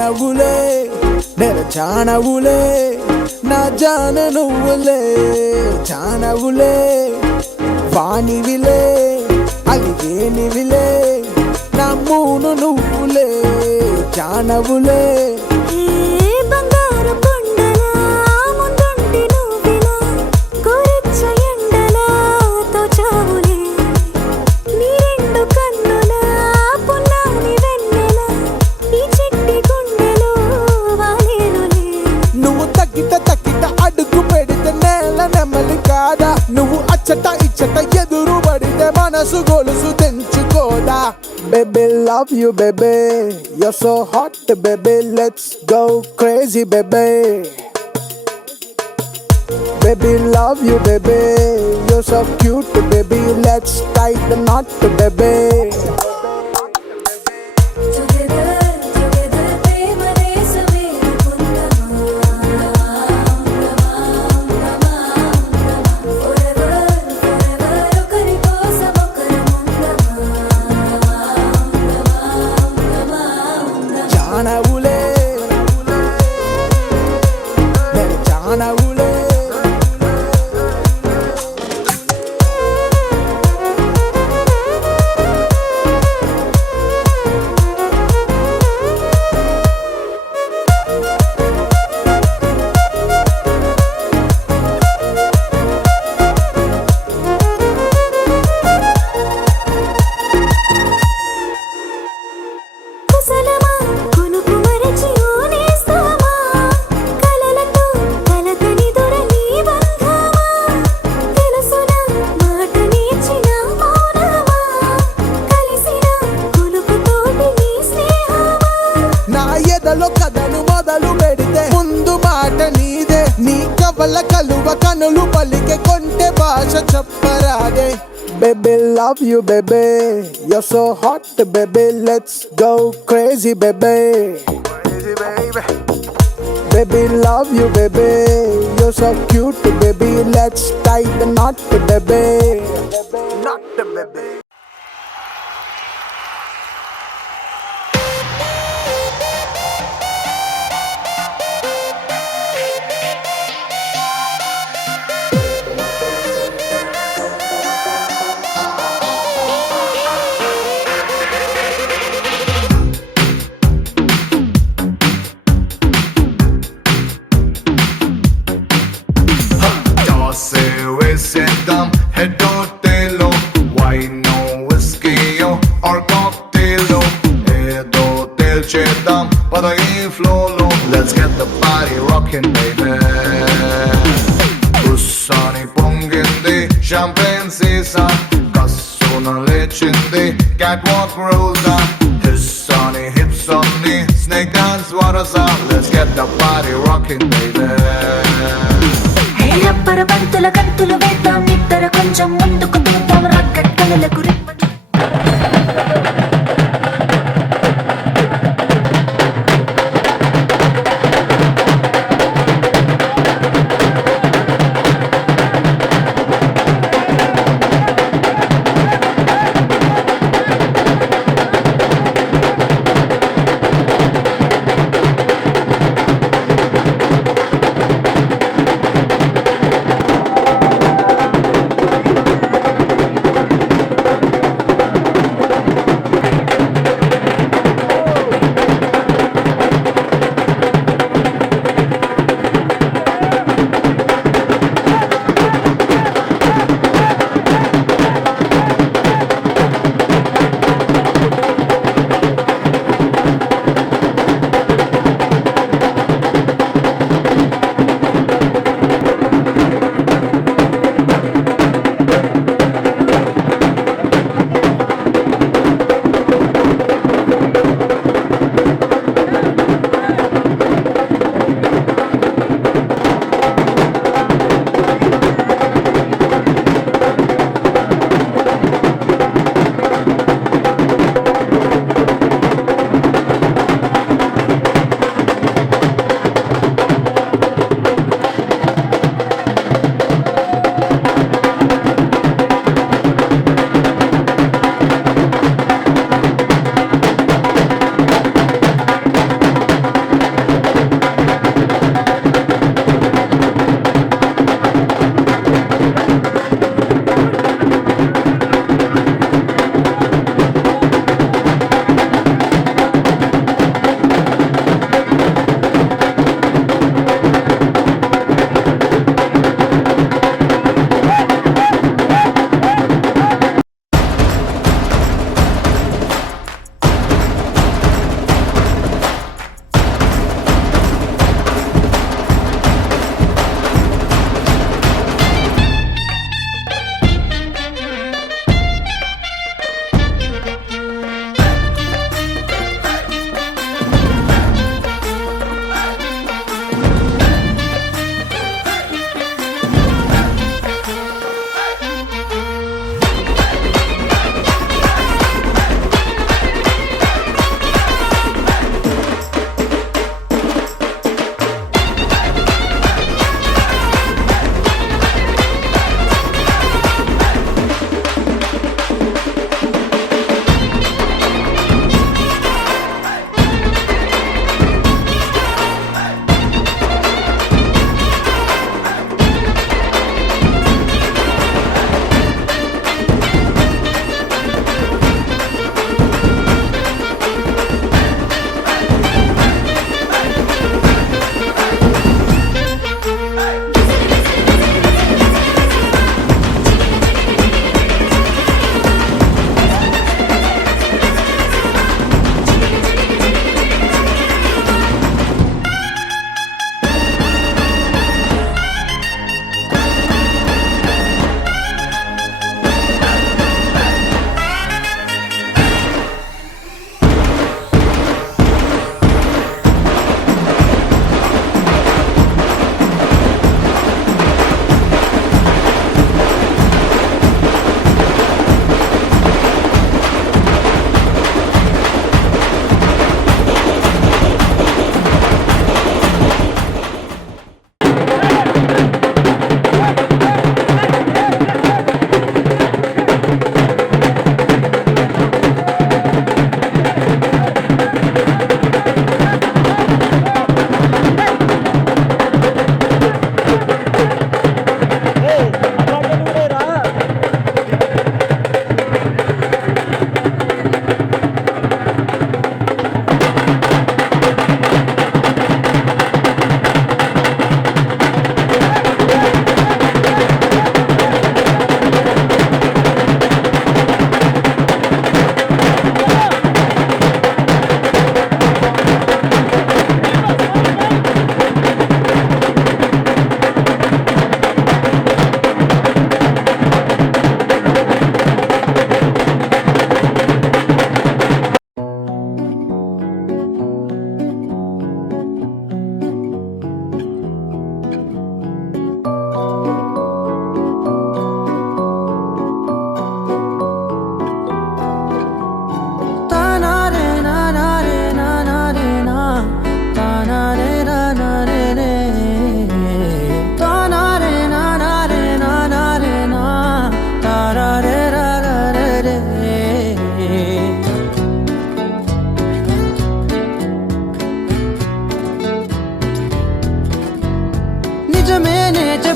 జానవులే జానవులే నా జాన నువ్వులే జానవులే వానివిలే అలిగేనివిలే నా మూను నువ్వులే జానవులే నువ్వు అచ్చట ఇచ్చట ఎదురు పడితే మనసు గొలుసు తెంచుకోదా Baby love you baby you're so hot baby let's go crazy baby Baby love you baby you're so cute baby let's tie the knot baby జానవులే జానవులే కథను మొదలు పెడితే ముందు మాట నీదే నీ కవల కలువ కనులు పలికే కొంటె భాష చెప్పరాదే Baby love you baby you're so hot baby let's go crazy baby Baby love you baby you're so cute baby let's tie the knot baby knot baby head or tail wine no whiskey or cocktail head or tail cheddam pada ee flow let's get the party rocking baby ussani pongindi champagne sisa kassuna lechindi catwalk rosa hissani hips on the snake dance warasa let's get the party rocking baby rubber బంతుల గంతులు వేద్దాం ఇద్దరు కొంచెం ముందుకు తింటాం రగ్గట్టలకు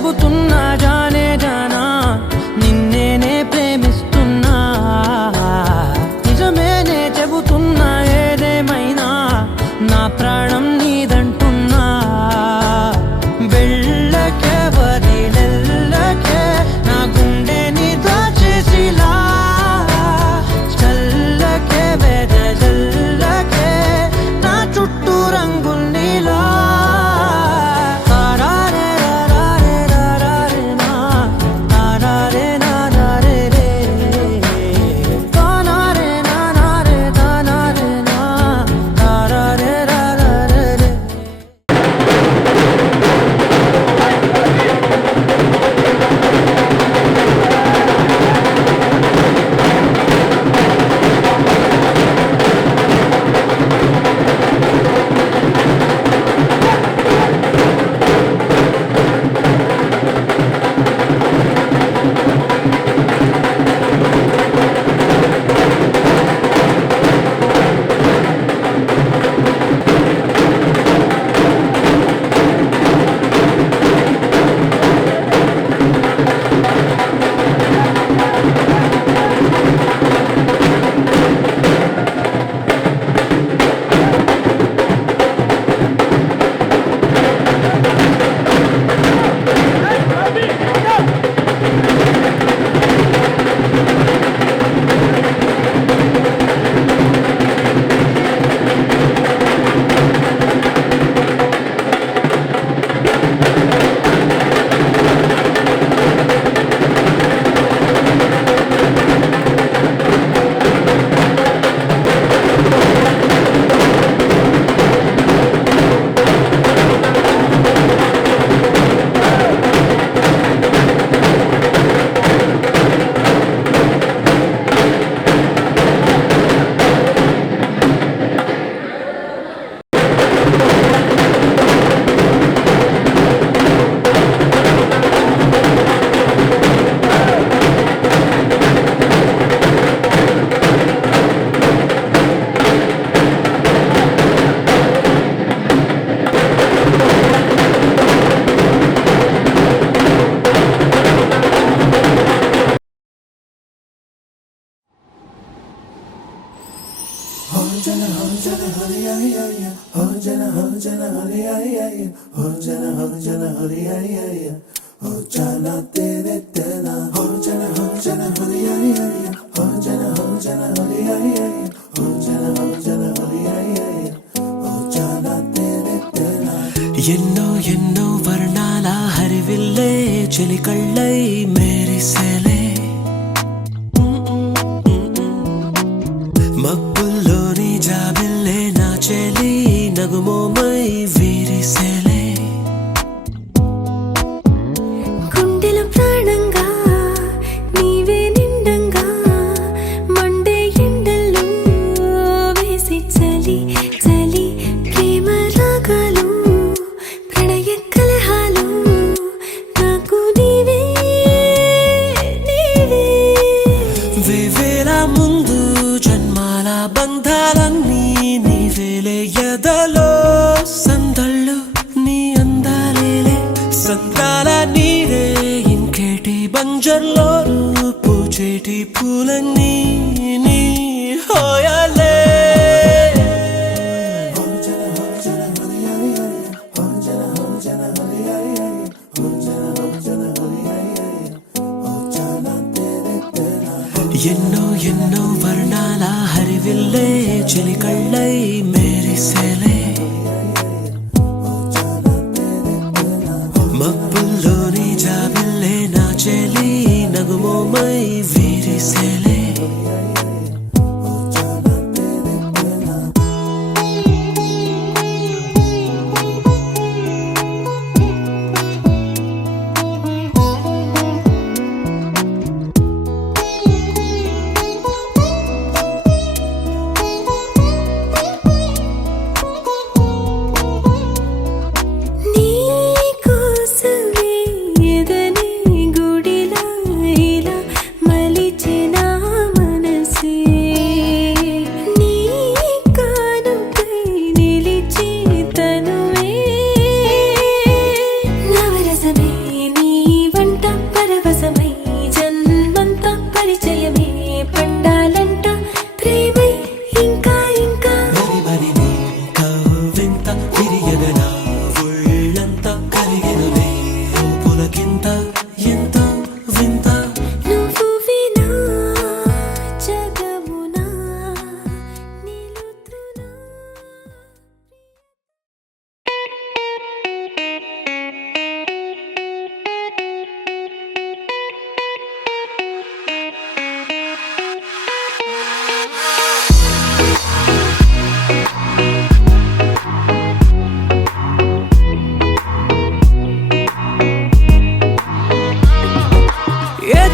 చెబుతున్నా జానే జానా నిన్నేనే ప్రేమిస్తున్నా నిజమేనే చెబుతున్నా ఏదేమైనా నా ప్రాణం నీదంటున్నా వెళ్ళకే వదిలెల్లకే నా గుండెని దాచేసిలా చల్లకే వెదజల్లకే నా చుట్టూ రంగుల్నిలా ఎన్నో ఎన్నో వర్ణాల హరివిల్లే చెలికళ్ళై మేరిసేలే మబ్బుల్లోని జాబిల్లే నా చెలి నగుమోమై వీరిసేలే గుండెలో ప్రాణంగా నీవే నిండంగా మండే ఎండల్లో వేసి చలి చలి ప్రేమ రాగాలు ప్రణయ కలహాలు నాకు నీవే నీవే వేవేల ముందు జన్మాల బంధాలన్నీ నీవేలే ఎదలో సందళ్ళు నీ అందాలేలే సంతాల నీరే ఇంకేటి బంజర్లోను పూచేటి పూలన్నీ నీ హోయాలే ఎన్నో ఎన్నో వర్ణాల హరివిల్లే చెలికళ్ళై మేరిసేలే మబ్బుల్లోని జాబిల్లే నా చెలి నగుమోమై వీరిసేలే నీకోసమే ఎదనే గుడిలా ఇలా మలిచిన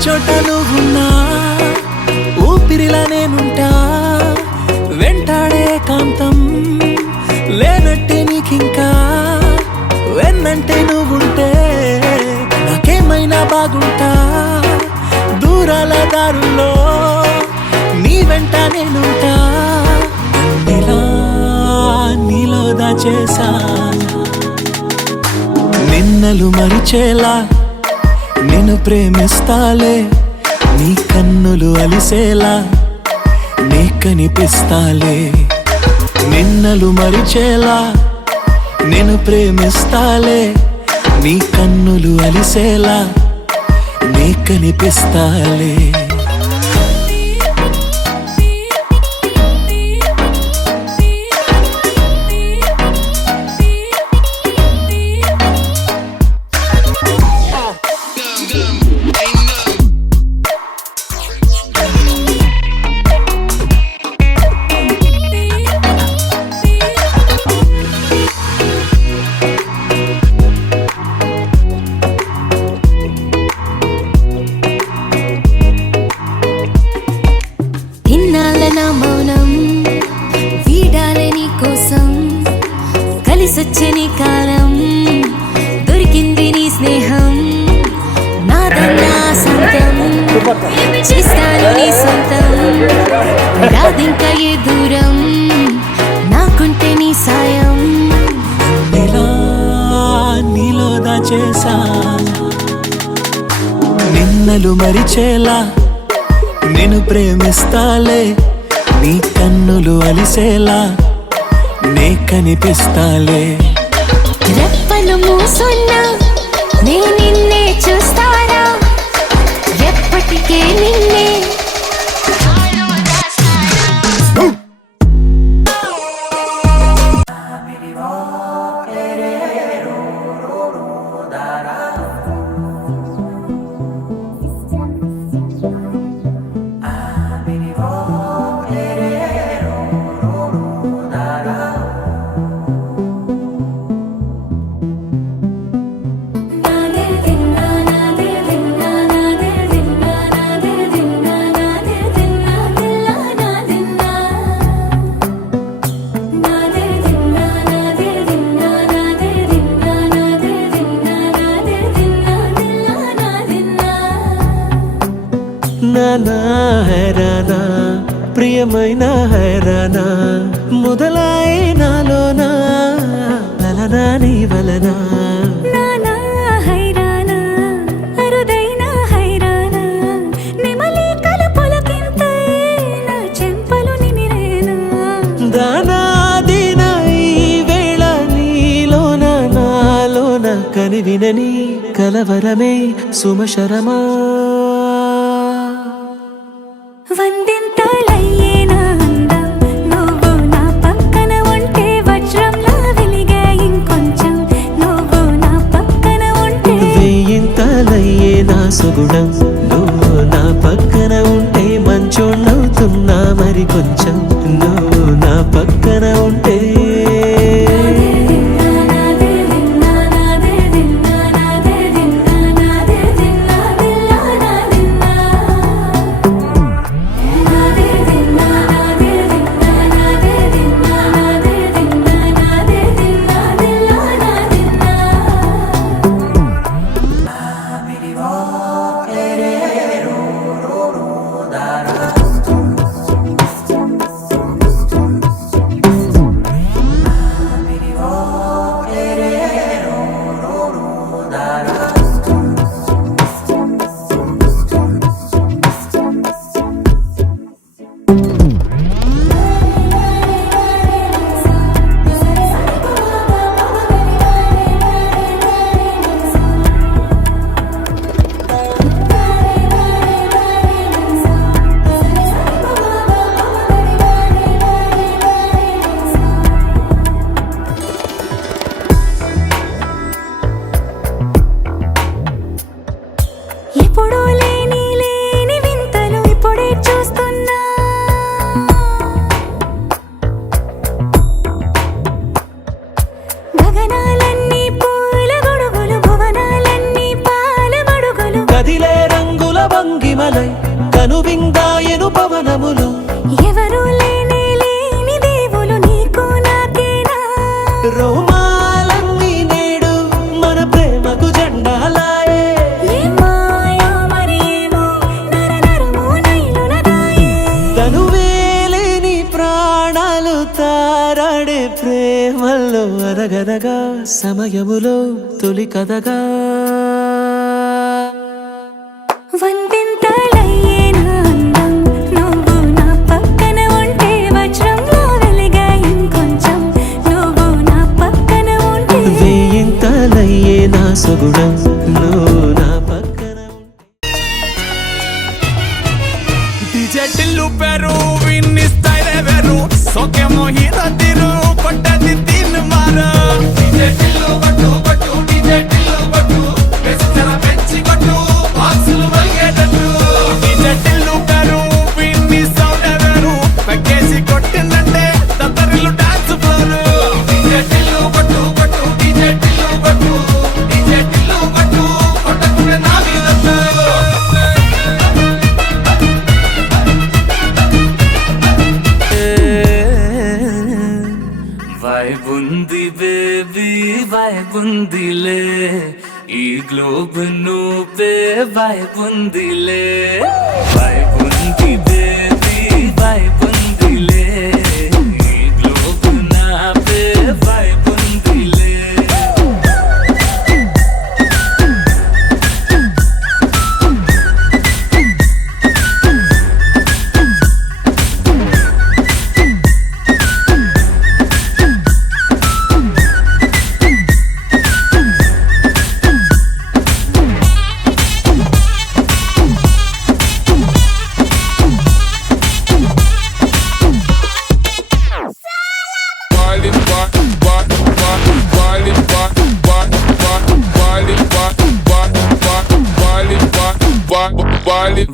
చోట నువ్వున్నా ఊపిరిలా నేనుంటా వెంటాడే కాంతం లేనట్టే నీకింకా వెన్నంటే నువ్వుంటే నాకేమైనా బాగుంటా దూరాల దారుల్లో నీ వెంట నేనుంటా నీలో దాచేసా నిన్నలు మరిచేలా నిన్ను ప్రేమిస్తాలే నీ కన్నులు అలిసేలా నీ కనిపిస్తాలే నిన్నలు మరిచేలా నిన్ను ప్రేమిస్తాలే నీ కన్నులు అలిసేలా నీ కనిపిస్తాలే ఇన్నాళ్ళ నా మౌనం వీడాలే నీ కోసం కలిసొచ్చే నీ కాలం దొరికింది నీ స్నేహం నాదన్నా సొంతం చేస్తాను నీ సొంతం రాదింకా ఏ దూరం నాకుంటే నీ సాయం నీలో దాచేసా నిన్నలు మరిచేలా నిన్ను ప్రేమిస్తాలే నీ కన్నులు అలిసేలా నే కనిపిస్తాలే రెప్పలు మూసున్నా నే నిన్నే చూస్తారా ఎప్పటికే నిన్నే నానా హైరానా ప్రియమైన హైరానా మొదలాయి నాలోనా వలనా నీ వలనా నానా హైరానా అరుదైన హైరానా నెమలి కలుపులకింతై నా చెంపలు నిమిరేనా దానాదిన ఈ వేళ నీలోన నాలోన కనివినని కలవరమే సుమశరమా వందింతలయ్యేనా అందం నువ్వు నా పక్కన ఉంటే వజ్రంలా వెలిగే ఇంకొంచెం నువ్వు నా పక్కన ఉంటే వెయ్యింతలయ్యే నా సుగుణం నువ్వు నా పక్కన ఉంటే మంచోళ్ళవుతున్నా మరి కొంచెం నువ్వు నా పక్కన ఉంటే కెరటాలై కనువిందాయను పవనములు. ఎవరు లేని దేవులు నీకు నాకేనా. రోమాలన్నీ నేడు మన ప్రేమకు జెండాలాయే. ఏ మాయో మరి ఏమో నరనరమో నైలున దాయే. తనువేలేని ప్రాణాలు తారాడే ప్రేమల్లో అనగనగా సమయములో తొలి కథగా. వందెంతలయ్యేనా అందం నువ్వు నా పక్కన ఉంటే. వజ్రంలో వెలిగా ఇంకొంచెం నువ్వు నా పక్కన ఉంటే. వేయింతలయ్యే నా సొగుడం నువ్వు నా పక్కన ఉంటే. DJ టిల్లు పేరు విన్ని స్టైల్ వేరు సోకే మోహిత తిరు కొట్టది తిన్ మారు. DJ టిల్లు కొట్టు కొట్టు DJ టిల్లు కొట్టు వెచ్చన పెంచి కొట్టు బాక్సులు వలిగేటట్టు. DJ టిల్లు పేరు విన్ని సౌండ్ వేరు పక్కేసి కొట్టిందంటే తత్తరిల్లు డాన్స్ ఫ్లోర్. DJ టిల్లు కొట్టు కొట్టు DJ టిల్లు కొట్టు DJ టిల్లు కొట్టు కొట్టకుండా నా మీద వైబుంది బేబీ వైబుందిలే ఈ గ్లోబ్ నువ్వే వైబుందిలే. వైబుంది బేబీ వైబుందిలే ఈ గ్లోబ్ నావే వైబుందిలే.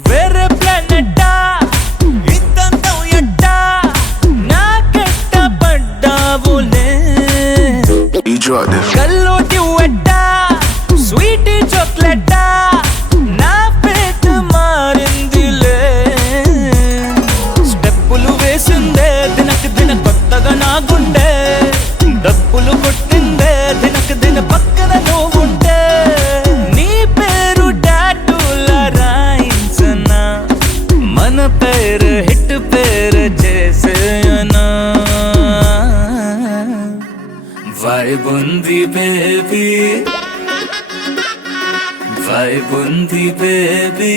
వేరే ప్లానెట్టా ఇద్దంతం ఎట్టా నాకెట్ట పడ్డావులే. కల్లోటి వెట్టా స్వీట్ చాక్లెట్టా నా పేట మారిందిలే. స్టెప్పులు వేసిందే దినకు దిన కొత్తగా నా గుండె. డప్పులు కొట్టిందే దినకు దిన పక్కన నువ్వుంటే. నీ పేరు టాటూల రాయించనా మన పేరు హిట్ పేరు చేసేయనా. వైబుంది బేబీ వైబుంది బేబీ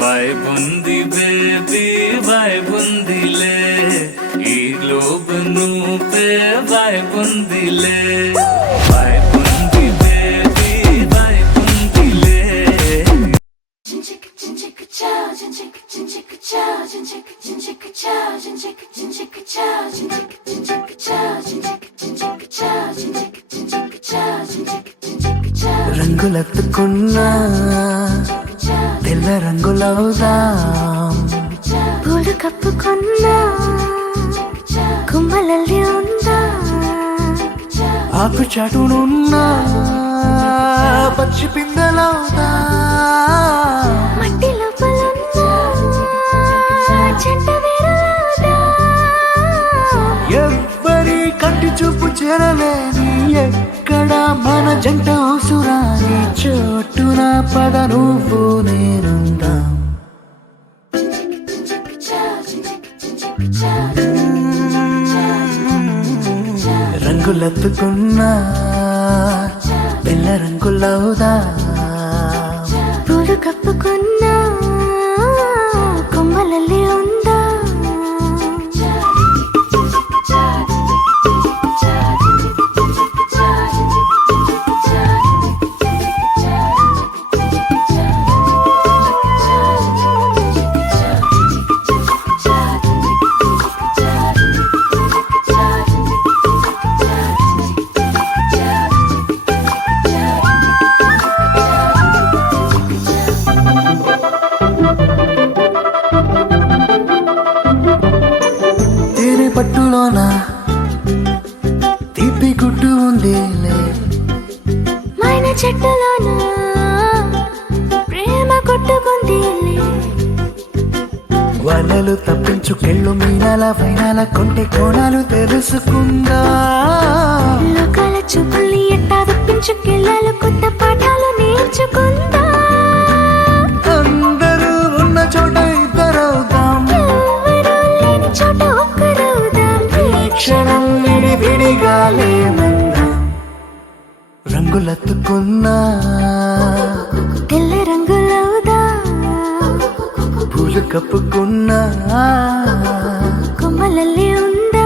వైబుంది బేబీ వైబుందిలే ఈ గ్లోబ్ నువ్వే వైబుందిలే. వైబుంది బేబీ వైబుందిలే. రంగులెత్తుకున్నా తెల్ల రంగులవుదాం. పూలు కప్పుకున్నా కుమ్మలల్లి ఉందా. ఆకు చాటునున్నా పచ్చి పిందెలవుదా. మట్టి లోపలున్నా చెంట వేరులాదా. ఎవ్వరి కంటి చూపు చేరలేని ఎక్కడ మన జంట అవసరాని చోటున పద నువ్వు నేనుందాం. రంగులెత్తుకున్నా పిల్ల రంగులవుదా. పూలు కప్పుకున్నా కొమ్మలల్లి ఉందా. వలలు తప్పించుకెళ్ళు మీనాల వైనాల కొంటె కోణాలు తెలుసుకుందా లోకాల చూపుల్ని ఎట్టా తప్పించుకెళ్ళాలి కొత్త పాఠాలు నేర్చుకుందా అందరూ ఉన్న చోట ఇద్దరవుదాం ఎవరూ లేని చోట ఒక్కరవుదాం ఈ క్షణం విడివిడిగా లేమందాం రంగులెత్తుకున్నా తెల్ల రంగులవుదా పూలు కప్పుకున్నా కొమ్మలల్లే ఉందా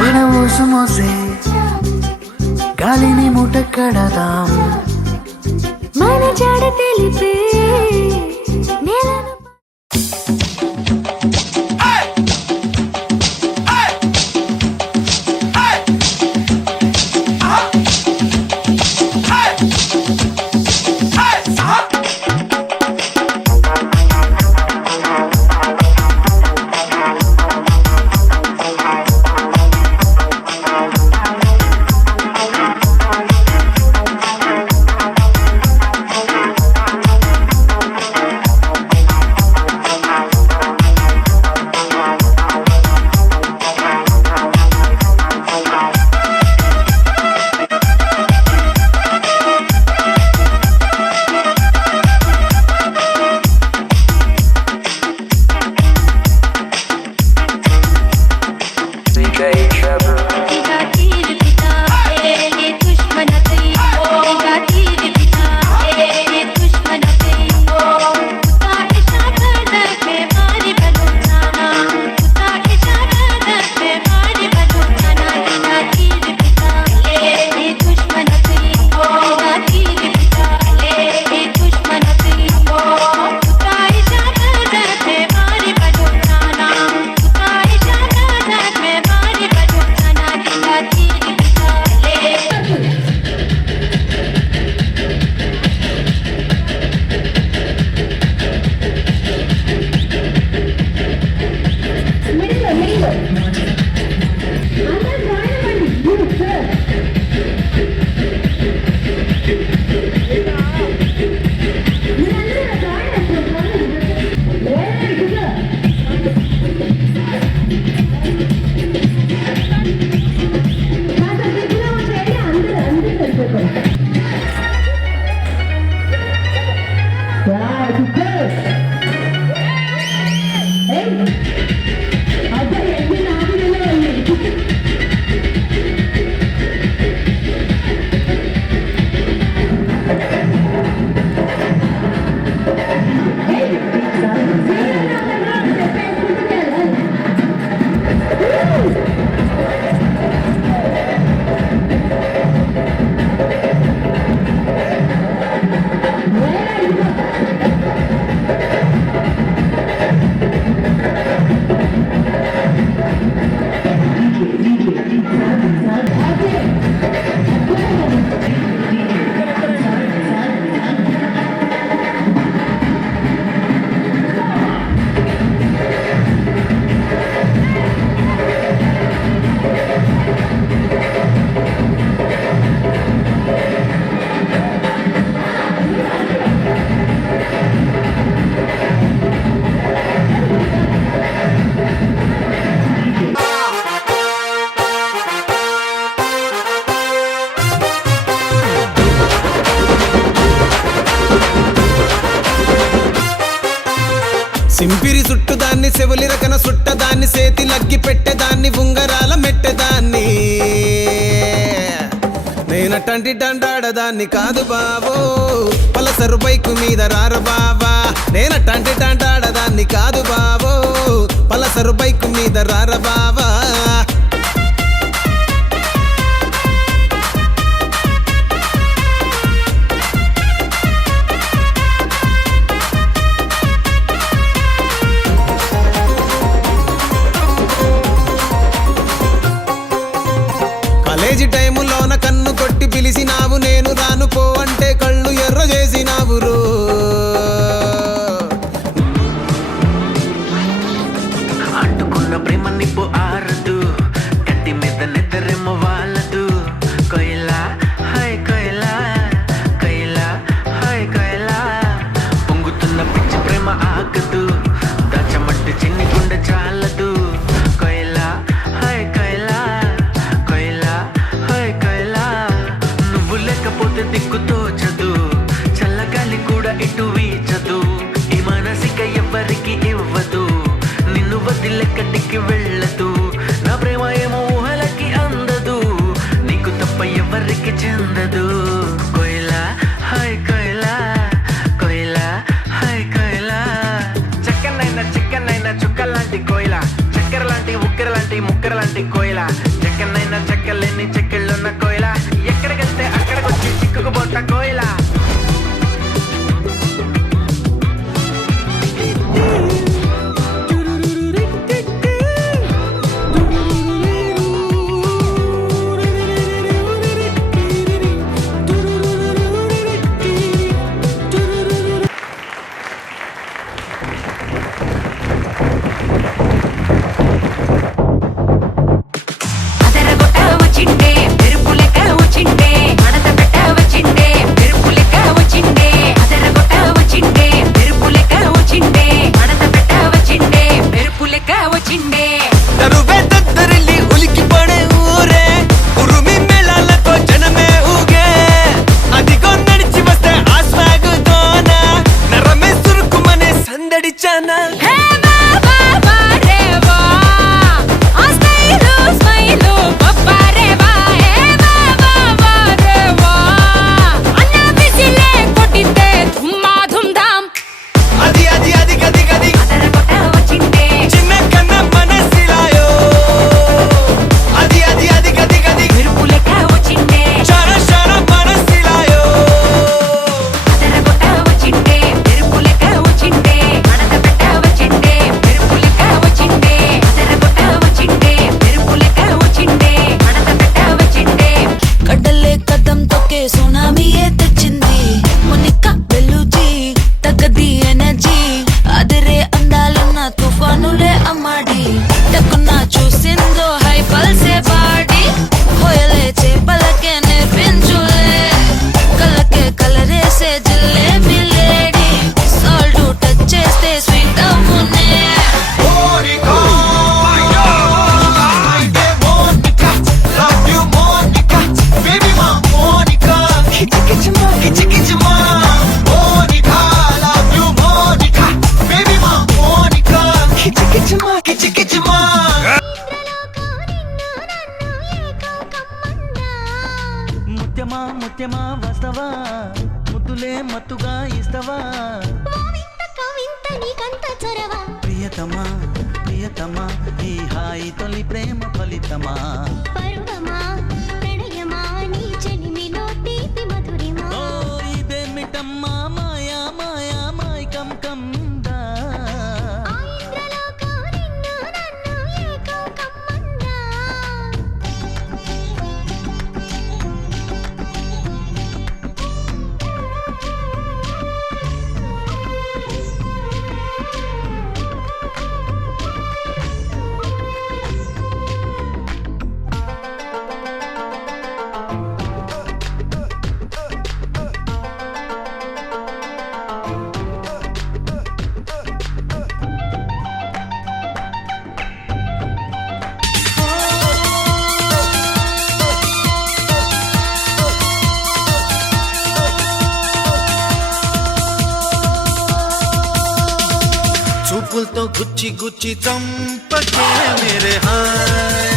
మన ఊసు మోసే గాలిని మూట కడదాం మన జాడ తెలిపే నేలను సింపిరి చుట్టుదాన్ని చెవులి రకన సుట్టదాన్ని సేతి లగ్గి పెట్టేదాన్ని ఉంగరాల మెట్టేదాన్ని నేనటంటి డండాడదాన్ని కాదు బావో పలసరు బైకు మీద రార బావా నేనటంటి డండాడదాన్ని కాదు బావో పలసరు బైకు మీద రార బావా కాలేజీ టైములోన కన్ను కొట్టి పిలిచినావు నేను రాను పో అంటే కళ్ళు ఎర్ర చేసినావు రో అంటుకున్న ప్రేమ నిప్పు ఆరదు కత్తి మీద నిద్రేమో వాళ్ళదు కొయిలా హాయ్ కొయిలా కొయిలా హాయ్ కొయిలా పొంగుతున్న పిచ్చి ప్రేమ ఆగదు దాచమట్టి చిన్ని గుండె చాలదు కొయిలా హాయ్ కొయిలా కొయిలా హాయ్ కొయిలా నువ్వు లేకపోతే దిక్కు తోచదు చల్లగాలి కూడా ఇటు వీచదు ఈ మనసిక ఎవ్వరికి ఇవ్వదు నిన్ను వదిలెక్కడికి వెళ్ళదు నా ప్రేమ ఏమో ఊహలకి అందదు నీకు తప్ప ఎవరికి చెందదు కొయిలా హాయ్ కొయిలా కొయిలా హాయ్ కొయిలా చక్కనైనా చిక్కనైనా చుక్కలాంటి కోయిలా చక్కెర లాంటి ఉక్కెర లాంటి ముక్కెర లాంటి కోయిలా చక్కనైనా చెక్కలేని చెక్కిళ్ళున్న కోయిలా ఎక్కడికెళ్తే అక్కడికొచ్చి చిక్కుకుపోత కోయిలా అదరగొట్ట వచ్చిండే మెరుపు లెక్క వచ్చిండే మడత పెట్ట వచ్చిండే మెరుపు లెక్క వచ్చిండే అదరగొట్ట వచ్చిండే మెరుపు లెక్క వచ్చిండే మడత పెట్ట వచ్చిండే మెరుపు లెక్క వచ్చిండే తరువే తత్తరిల్లి ఉలికి పడే ఊరే ఉరుమి మేళాలతో జనమే ఊగే అదిగో నడిచి వస్తే ఆ స్వాగు తోన నరమే సురుకుమనే సందడి చానా హే బాబా బారేవా ఆ స్మైలు స్మైలు బొబ్బరేవా హే బాబా బారేవా అన్న బిసిలే కొట్టితే ధుమ్మా ధుమ్ధాం అది అది అది గది గది అదరగొట్ట వచ్చిండే చిన్న కన్న మనసిలాయో అది అది అది గది గది మెరుపు లెక్క వచ్చిండే చార చార మనసిలాయో అదరగొట్ట వచ్చిండే మెరుపు లెక్క వచ్చిండే మడత పెట్ట వచ్చిండే మెరుపు లెక్క వచ్చిండే అదరగొట్ట వచ్చిండే మెరుపు లెక్క వచ్చిండే మడత పెట్ట వచ్చిండే కడలే కదం తొక్కే సునామీయే తెచ్చింది మునిక వెలుచి తగ్గది ఎనర్జీ అదిరే అందాలున్న తుఫానులే అమ్మాడి టక్కున చూసిందో హై పల్సే బాడి హోయలే చేపలకే నేర్పించులే కళ్ళకే కలరేసే జిల్లే మిలేడి సాల్ట్ టచ్ చేస్తే స్వీట్ అవునే Monica, Monica, love you Monica, baby ma Monica, kichi kichi ma, Monica, love you Monica, baby ma Monica, kichi kichi ma. ముత్యమా ముత్యమా వస్తవా ముద్దులే మత్తుగా ఇస్తవా ప్రియతమా ప్రియతమా ఈ హాయి తొలి ప్రేమ ఫలితమా ఓ ఇదేమిటమ్మా మాయా మాయా మాయకం కందా చూపులతో గుచ్చి గుచ్చి చంపకే మేరే హాయ్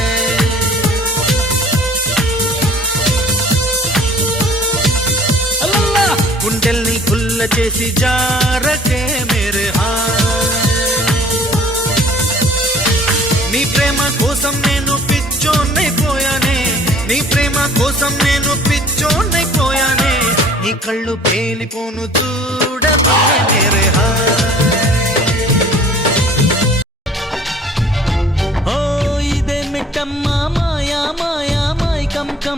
గుండెల్ని గుల్ల చేసి జారకే మేరే హాయ్ నీ ప్రేమ కోసం నేను పిచ్చోన్నైపోయానే నీ ప్రేమ కోసం నేను పిచ్చోన్నైపోయానే నీ కళ్ళు పేలిపోను చూడకే మేరే హాయ్ ఓ ఇదేమిటమ్మా మాయా మాయా మాయకం కం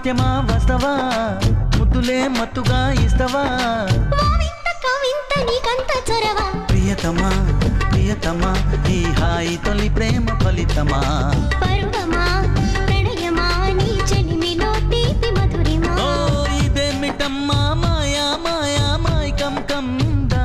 నాట్యమా వస్తవా ముద్దులే మత్తుగా ఇస్తవా ప్రియతమా ప్రియతమా ఈ హాయి తొలి ప్రేమ ఫలితమా ఓ ఇదేమిటమ్మా మాయా మాయా మాయకం కందా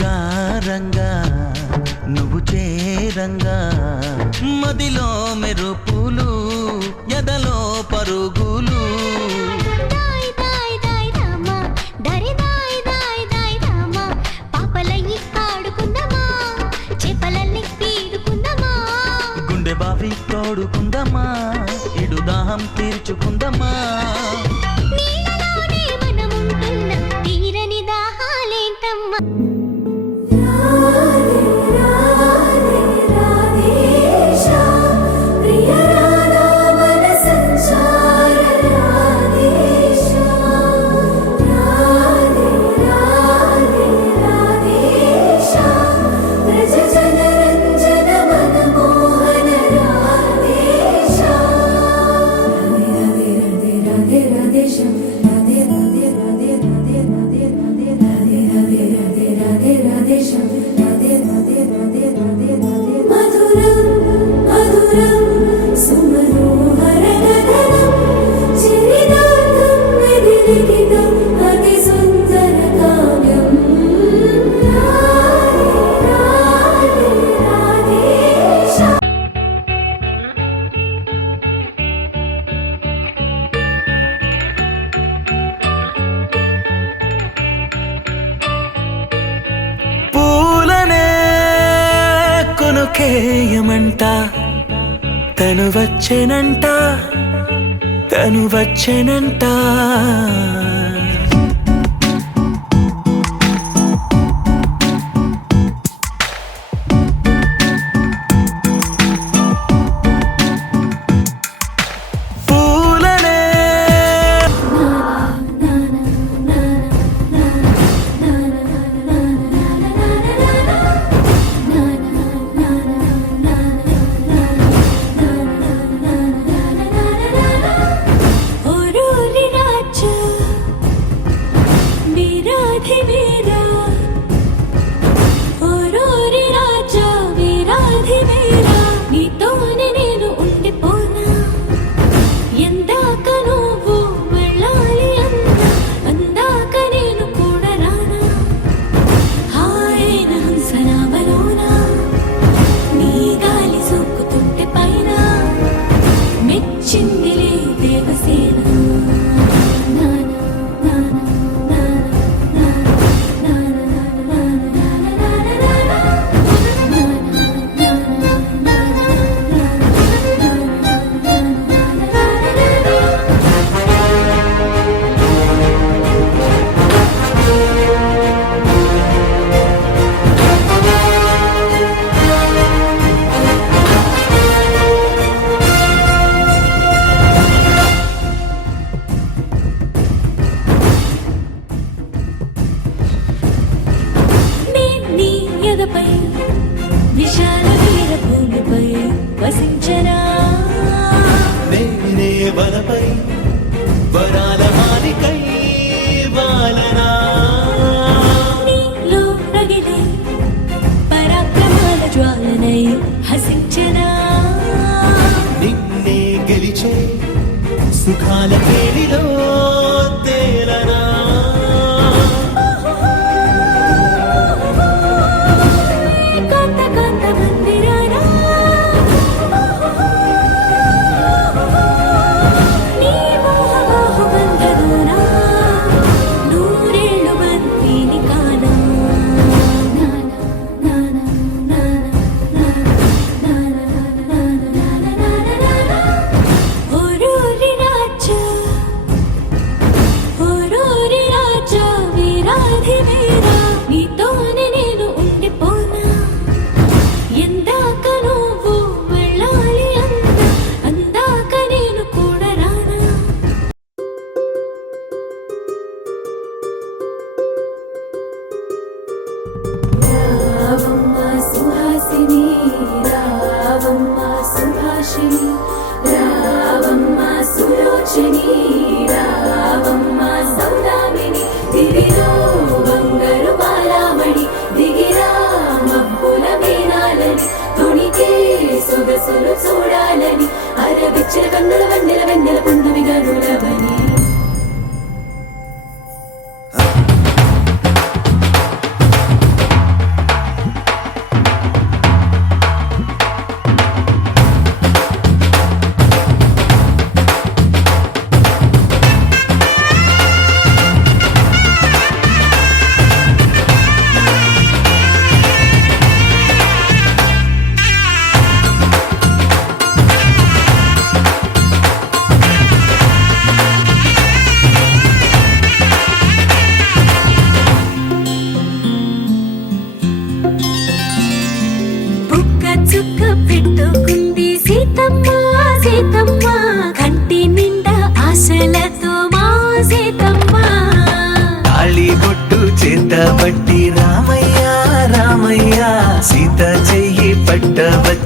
గారంగా నువ్వు చేరంగా మదిలో మెరుపులు ఎదలో పరుగులు గుండె బావి తోడుకుందమ్మా ఇడు దాహం తీర్చుకుందమ్మా కొనుకేయమంట తను వచ్చేనంట తను వచ్చేనంట విశాల వీర భూమిపై వసించనా నేనే వనపై వరాల మాలికై వాలనా నీలో రగిలే పరాక్రమాల జ్వాలనై హసించనా నిన్నే గెలిచే సుఖాల పేరిలో తేలనా కాంత కాంత మందిరానా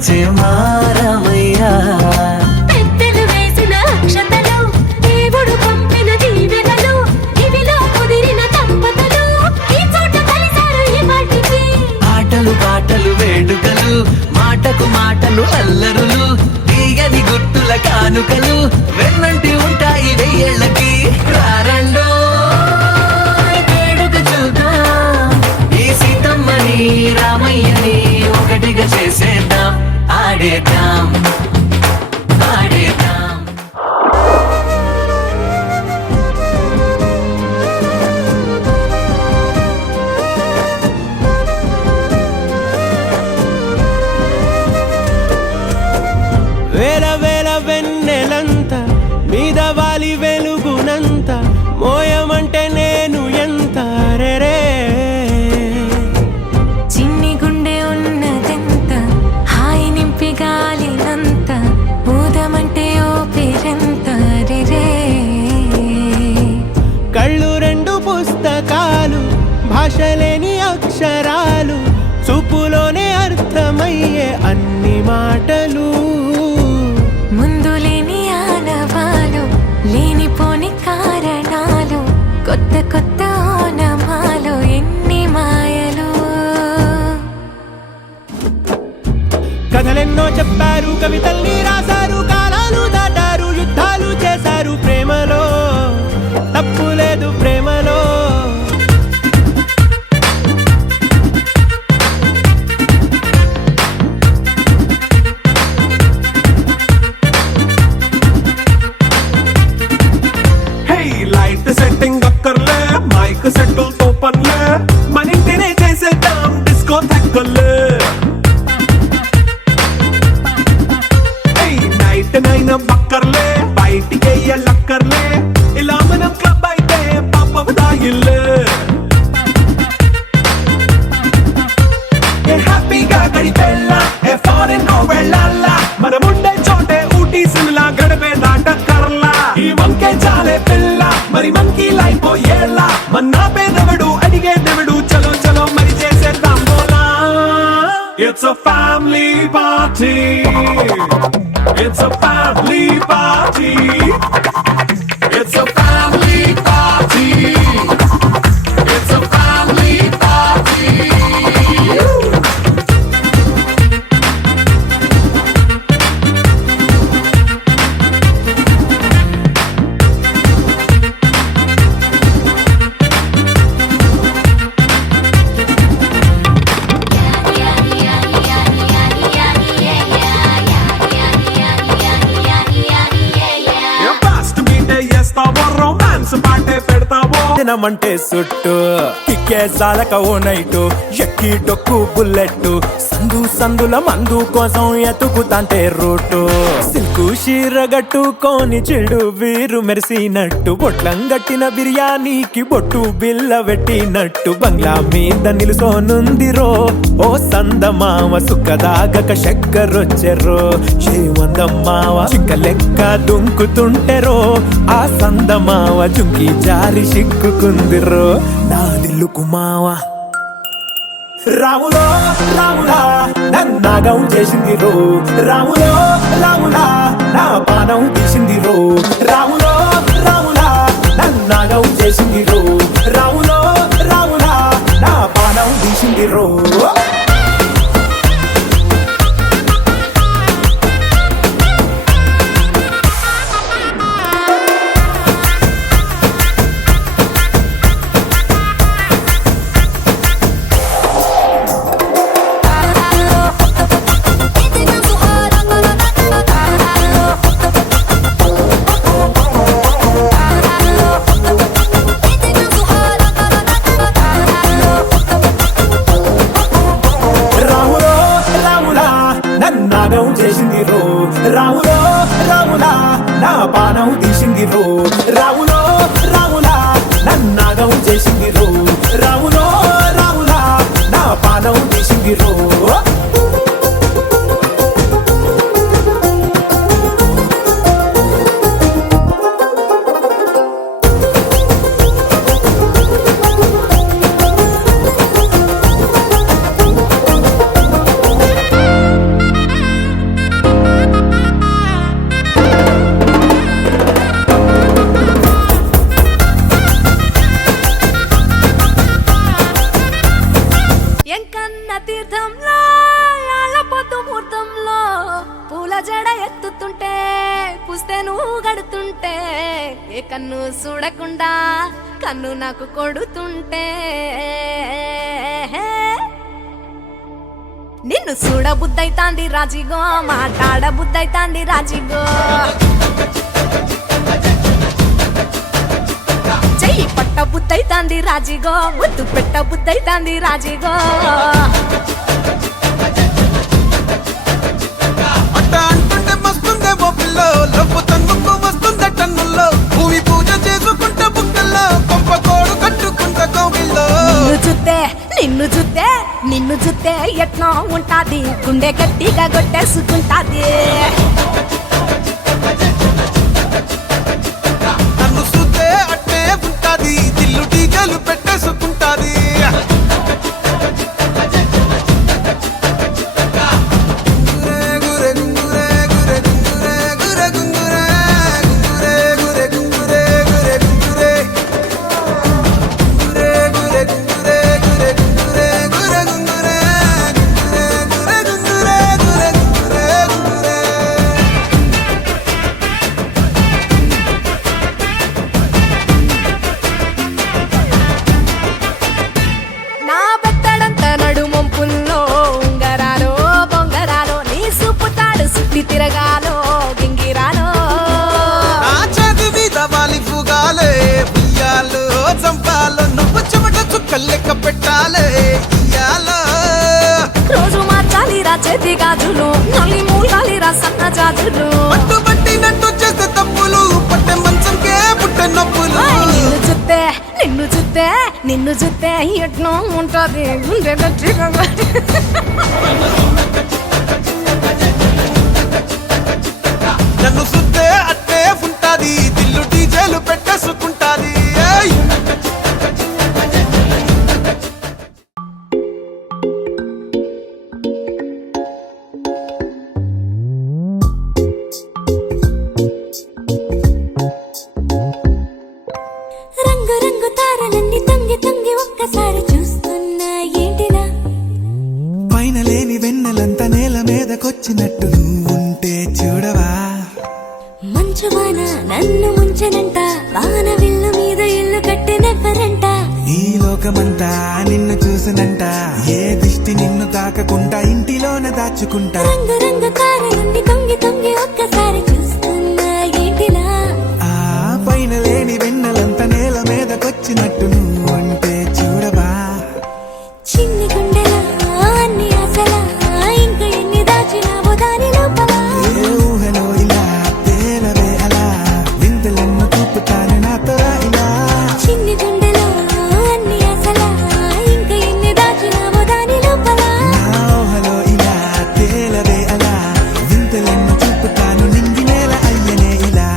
వచ్చే మారమయ్యా పెద్దలు వేసిన అక్షతలు దేవుడు పంపిన దీవెనలు ఇవిలో కుదిరిన దంపతులు ఈ చోట కలిసారు ఈ వాటికి ఆటలు పాటలు వేడుకలు మాటకు మాటలు అల్లరులు తీయని గుర్తుల కానుకలు వెన్నంటి ఉంటాయి వెయ్యేళ్ళకి రారండో వేడుక చూద్దాం ఈ సీతమ్మని రామయ్యని ఒకటిగా చేసేద్దాం ఆడేద్దాం ఆడేద్దాం వేల వేల వెన్నెలంత మీద వాలి వెలుగునంత మోయమంటే నేను ఎంత రే చిన్ని గుండె ఉన్నదెంత హాయి నింపి గాలినంత ఊదమంటే ఓ పేరెంత రే కళ్ళు రెండు పుస్తకాలు భాష లేని అక్షరాలు చూపులోనే అర్థమయ్యే అన్ని మాటలు ముందు లేని ఆనవాలు లేనిపోని కారణాలు కొత్త కొత్త ఓనమాలు ఎన్ని మాయలు కథలెన్నో చెప్పారు కవితల్ని రాశారు కాలాలు దాటారు యుద్ధాలు చేశారు ప్రేమలో తప్పు లేదు ప్రేమలో లైట్ సెట్టింగ్ అక్కర్లే మైక్ సెట్టు తో పర్లే మన ఇంటినే చేసేద్దాం డిస్కో తక్కర్లే నైట్ నైన్ బక్కర్లే బయటికి వెయ్యలక్కర్లే ఇలా మనం క్లబ్ అయితే పాపం దాయిల్లే హ్యాపీగా గడిపెళ్ళా ఏ ఫారెన్ నో వెళ్ళాలా మనం ఉండే చోటే ఊటీ సిమ్లా గడిపే దాటక్కర్లా ఈ వంకే చాలే పిల్ల మరి మనకి లైఫ్ ఏళ్ళ మన్నా పేదవడు అడిగే దేవుడు చలో చలో మరి చేసేద్దాం బోలా it's a family party it's a family party it's a family party it's a family party దినమంటే సుట్టు కిక్కే సాలక ఓ నైటు ఎక్కి డొక్కు బుల్లెట్ సందు సందుల మందు కోసం ఎతుకుతాంటే రూటు సిల్కు షీరగట్టుకోని చెడు వీరు మెరిసినట్టు బొట్లం గట్టిన బిర్యానీకి బొట్టు బిల్ల పెట్టినట్టు బంగ్లా మీద నిలుసోనుందిరో ఓ సందమావ సుక్కదాగక చక్కరొచ్చెర్రో చేమందమ్మావ చిక్క లెక్క దుంకుతుంటెరో ఆ సందమావ జుంకి జారి సిక్కుకుందిరో నా దిల్లుకు మావా రాములో రాములా నన్నాగం చేసింది రో రాములో రాములా నా పానం తీసింది రో రాములో రాములా నన్నాగం చేసింది రో రాములో రాములా నా పానం తీసింది రో చూస్తే నువ్వు గడుతుంటే ఏ కన్ను చూడకుండా కన్ను నాకు కొడుతుంటే నిన్ను చూడ బుద్ధైతాంది రాజిగో మాట్లాడ బుద్ధైతాంది రాజిగో చెయ్యి పట్ట బుద్ధైతాంది రాజిగో ముద్దు పెట్ట బుద్ధైతాంది రాజిగో అట్ట అంటుంటే మస్తుందేమో పిల్లో లవ్వు తన్నుకు వస్తుందే టన్నుల్లో భూమి పూజ చేసుకుంటే బుక్కల్లో కొంప కోడు కట్టుకుంటే కోగిల్లో నిన్ను చూస్తే ఎట్లా ఉంటాది గుండె గట్టిగా కొట్టేసుకుంటాది నన్ను చూస్తే అట్టే ఉంటాది దిల్లు డీజలు పెట్టేసుకుంటాది నా బెత్తడంత నడుమొంపుల్లో ఉంగరాలో బొంగరాలో నీ సుప్పుతాడు సుట్టి తిరగాలో గింగిరాలో నా చేతి మీద వాలి పుగాలే ఉయ్యాలో చంపాలో నువ్వు చెమట చుక్కలు లెక్క పెట్టాలే ఇయ్యాలో రోజు మార్చాలిరా చేతి గాజులు నల్లి మూలాలిరా సన్న జాజులు పట్టు పట్టినట్టు చేస్తే తప్పులు పట్టే మంచంకే పుట్టే నొప్పులు నిన్ను చూస్తే ఎట్లా ఉంటది గుండె గట్టిగా నన్ను సుత్తే అట్టే ఉంటాది దిల్లు డీజేలు పెట్టేసుకుంటాది ఏయ్! రంగు రంగు తారలన్నీ తొంగి తొంగి ఒక్కసారి చూస్తున్నా ఏంటిలా పైన లేని వెన్నెలంతా నేల మీదకొచ్చినట్టు నువ్వుంటే చూడవా మంచు వాన నన్ను ముంచనంట వాన విల్లు మీద ఇల్లు కట్టినెవ్వరంట ఈ లోకమంతా నిన్ను చూసినంట ఏ దిష్టి నిన్ను తాకకుండా ఇంటిలోన దాచుకుంటా రంగు రంగు తారలన్నీ తొంగి తొంగి ఒక్కసారి చూస్తున్నా ఏంటిలా ఆ పైన లేని వెన్నెలంతా నేల మీదకొచ్చినట్టు నువ్వుంటే చూడవా చిన్ని గుండెలా అన్ని ఆశలా ఇంకా ఎన్ని దాచినావో దాని లోపల ఏ ఊహలో ఇలా తేలవే అలా వింతలెన్నో చూపుతాను నాతో ఇలా చిన్ని గుండెలో అన్ని ఆశలా ఇంకా ఎన్ని దాచినావో దాని లోపల నా ఊహలో ఇలా తేలవే అలా వింతలెన్నో చూపుతాను నింగి నేల అయ్యనే ఇలా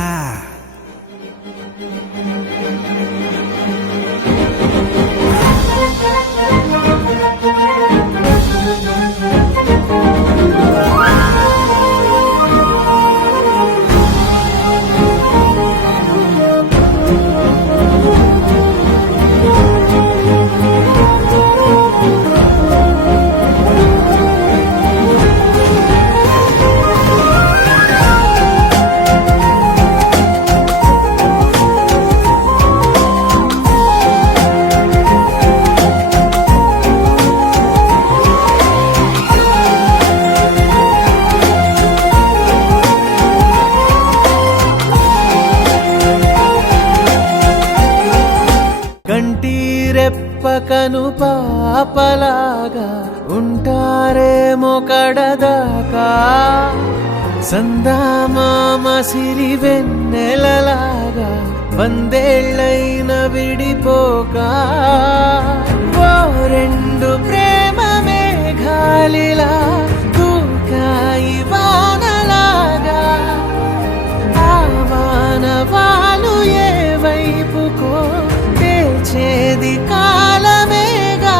కంటి రెప్పకను పాపలాగా ఉంటారేమో కడదాకా సందామామ సిరి వెన్నెలలాగా వందేళ్ళైన విడిపోక ఓ రెండు ప్రేమ మేఘాలిలా దూకాయి వానలాగా ఆ వానవాలు ఏ వైపుకో తెచేది కాలమేగా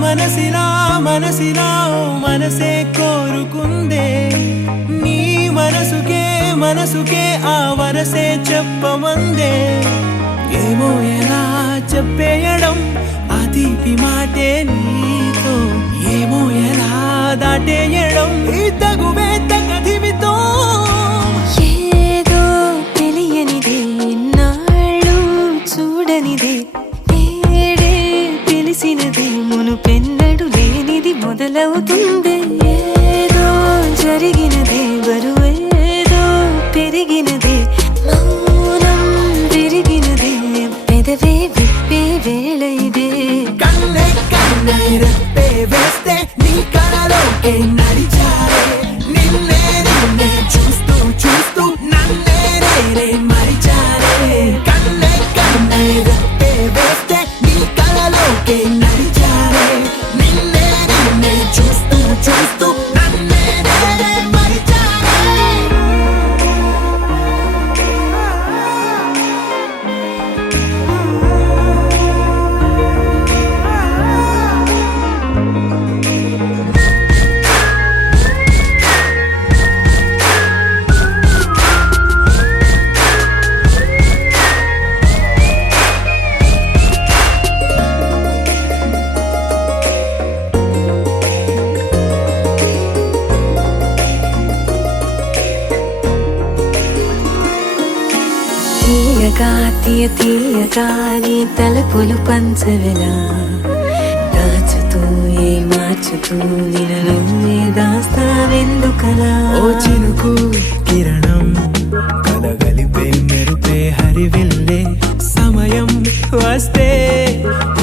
మనసిలా మనసిలా ఓ మనసే కోరుకుందే నీ మనసుకే ఆ వరసే చెప్పమందే ఏమో ఎలా చెప్పేయడం ఆ తీపి మాటే నీతో ఏమో ఎలా దాటేయడం ఈ తగువే తగదిమితో ఏదో తెలియనిదే నాళ్ళు చూడనిదే ఏడే తెలిసినదే మునుపెన్నడు లేనిది మొదలవుతుంది ఏదో జరిగినదే బరువేదో పెరిగినదే మౌనం విరిగినదే పెదవే విప్పే వేళ ఇదే కన్నే కన్నే రెప్పే వేస్తే నీ కళలోకే నడిచారే నిన్నే నిన్నే చూస్తూ చూస్తూ నన్నే నేనే మరిచారే కన్నే కన్నే రెప్పే వేస్తే నీ కళలోకే నడిచారే నిన్నే నిన్నే చూస్తూ చూస్తూ నన్నే నేనే మరిచారే తీయగా తీయగా నీ తలపులు పంచవెలా దాచుతూ ఏ మార్చుతూ నిన్ను నువ్వే దాస్తావెందుకలా ఓ చినుకు కిరణం కలగలిపే మెరుపే హరివిల్లే సమయం వస్తే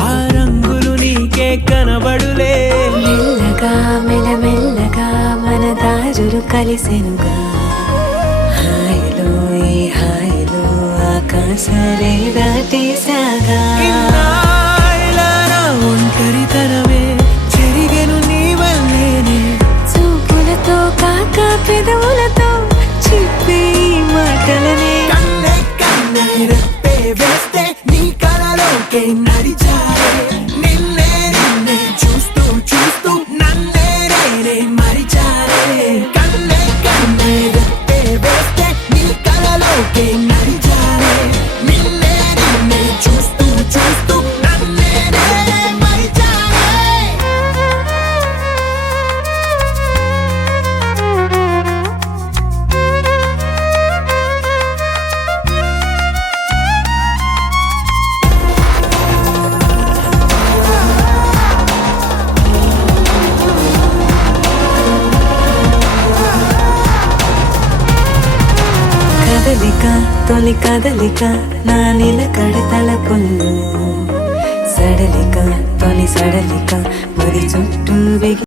ఆ రంగులు నీకే కనబడులే మెల్లగా మెల్లమెల్లగా మన దారులు కలిసెనుగా హాయిలో ఈ హాయిలో ఆకాశాలే దాటేసాగా ఇన్నాళ్ళ నా ఒంటరితనమే చెరిగెను నీ వల్లేనే చూపులతో కాక పెదవులతో చెప్పే ఈ మాటలనే కన్నే కన్నే రెప్పే వేస్తే నీ కళలోకే నడిచారే నిన్నే నిన్నే చూస్తూ చూస్తూ నన్నే నేనే మరిచారే కన్నే కన్నే రెప్పే వేస్తే నీ కళలోకే నడిచారే నిన్నే నిన్నే చూస్తూ చూస్తూ నన్నే నేనే మరిచారే కదలిక తొలి కదలిక నా నిలకడ తలపుల్లో సడలిక తొలి సడలిక మరి చుట్టూ బిగి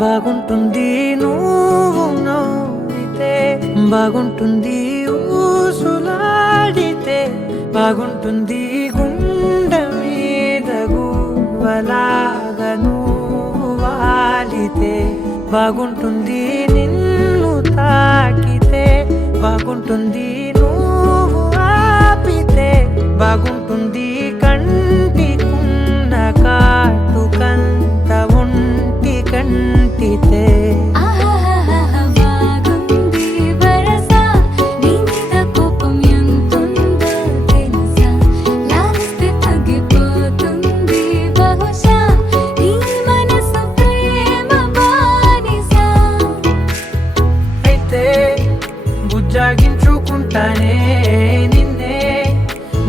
బాగుంటుంది నువ్వు నవ్వితే బాగుంటుంది ఊసులాడితే బాగుంటుంది గుండె మీద గువ్వలాగా నువ్వు వాలితే బాగుంటుంది నిన్ను తాకితే బాగుంటుంది నువ్వు ఆపితే బాగుంటుంది కంటికున్న కాటుకంత ఒంటి కంటితే బాగుంది వరస నీ మీద కోపం ఎంతుందో తెలుసా లాలిస్తే తగ్గిపోతుంది బహుశా నీ మనసు ప్రేమ బానిసా అయితే బుజ్జాగించుకుంటానే నిన్నే